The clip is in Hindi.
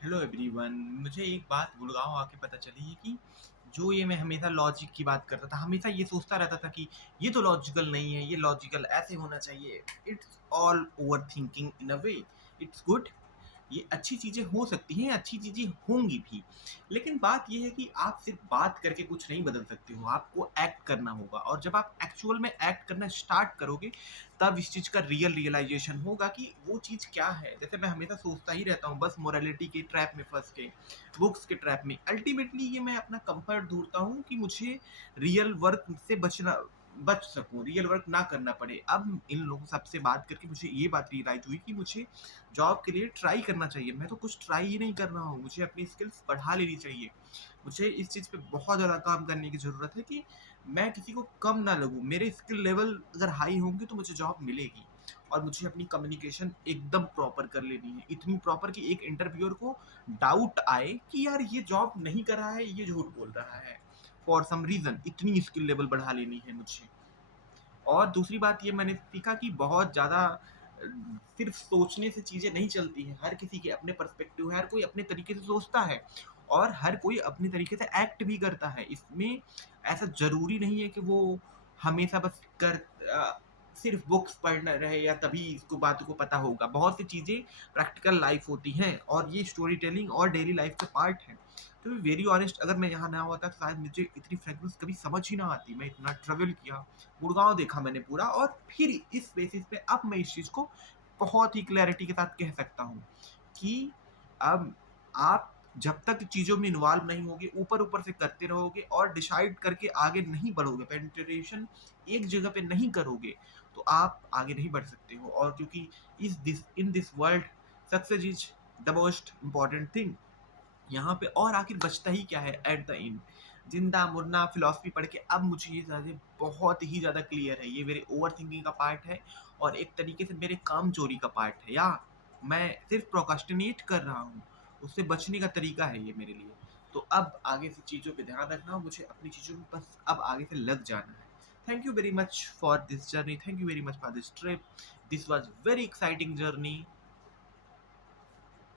Hello everyone. मुझे एक बात गुड़गांव आके पता चली है कि जो ये मैं हमेशा लॉजिक की बात करता था, हमेशा ये सोचता रहता था कि ये तो लॉजिकल नहीं है, ये लॉजिकल ऐसे होना चाहिए। It's all over thinking in a way. It's good. ये अच्छी चीज़ें हो सकती हैं, अच्छी चीज़ें होंगी भी। लेकिन बात ये है कि आप सिर्फ़ बात करके कुछ नहीं बदल सकते हो, आपको एक्ट करना होगा और जब आप एक्चुअल में एक्ट करना स्टार्ट करोगे, तब इस चीज़ का रियलाइज़ेशन होगा कि वो चीज़ क्या है। जैसे मैं हमेशा सोचता ही रहता हूँ बस मोरालिटी के ट्रैप में फँस के, बुक्स के ट्रैप में। अल्टीमेटली ये मैं अपना कम्फ़र्ट ढूँढता हूँ कि मुझे रियल वर्क से बच सकूँ, रियल वर्क ना करना पड़े। अब इन लोगों सबसे बात करके मुझे ये बात रियलाइज़ हुई कि मुझे जॉब के लिए ट्राई करना चाहिए। मैं तो कुछ ट्राई ही नहीं कर रहा हूँ, मुझे अपनी स्किल्स बढ़ा लेनी चाहिए। मुझे इस चीज़ पे बहुत ज़्यादा काम करने की ज़रूरत है कि मैं किसी को कम ना लगूँ। मेरे स्किल लेवल अगर हाई होंगे तो मुझे जॉब मिलेगी और मुझे अपनी कम्युनिकेशन एकदम प्रॉपर कर लेनी है। इतनी प्रॉपर कि एक इंटरव्यूअर को डाउट आए कि यार ये जॉब नहीं कर रहा है, ये झूठ बोल रहा है। फॉर सम रीज़न इतनी स्किल लेवल बढ़ा लेनी है मुझे। और दूसरी बात ये मैंने सीखा कि बहुत ज़्यादा सिर्फ़ सोचने से चीज़ें नहीं चलती हैं। हर किसी के अपने पर्सपेक्टिव है, हर कोई अपने तरीके से सोचता है और हर कोई अपने तरीके से एक्ट भी करता है। इसमें ऐसा ज़रूरी नहीं है कि वो हमेशा बस सिर्फ़ बुक्स पढ़ना रहे या तभी इसको बातों को पता होगा। बहुत सी चीज़ें प्रैक्टिकल लाइफ़ होती हैं और ये स्टोरी टेलिंग और डेली लाइफ़ का पार्ट है। टू बी वेरी ऑनेस्ट, अगर मैं यहाँ ना होता तो शायद मुझे इतनी फ्रेगनेंस कभी समझ ही ना आती। मैं इतना ट्रैवल किया, गुड़गाँव देखा मैंने पूरा और फिर इस बेसिस पे अब मैं इस चीज़ को बहुत ही क्लैरिटी के साथ कह सकता हूँ कि अब आप जब तक चीज़ों में इन्वॉल्व नहीं होगे, ऊपर-ऊपर से करते रहोगे और डिसाइड करके आगे नहीं बढ़ोगे, पेनिट्रेशन एक जगह पे नहीं करोगे, तो आप आगे नहीं बढ़ सकते हो। और क्योंकि इस this in this world success is the most important thing. यहाँ पे और आखिर बचता ही क्या है एट द एंड? ज़िंदा मुड़ना फ़िलॉसफ़ी पढ़ के अब मुझे ये चीज़ें बहुत ही ज़्यादा क्लियर है। ये मेरे ओवरथिंकिंग का पार्ट है और एक तरीके से मेरे काम-चोरी का पार्ट है, या मैं सिर्फ़ प्रोक्रास्टिनेट कर रहा हूँ, उससे बचने का तरीका है ये मेरे लिए। तो अब आगे से चीज़ों पे ध्यान रखना और मुझे अपनी चीज़ों में बस अब आगे से लग जाना है। Thank you very much for this journey, thank you very much for this trip. This was very exciting journey.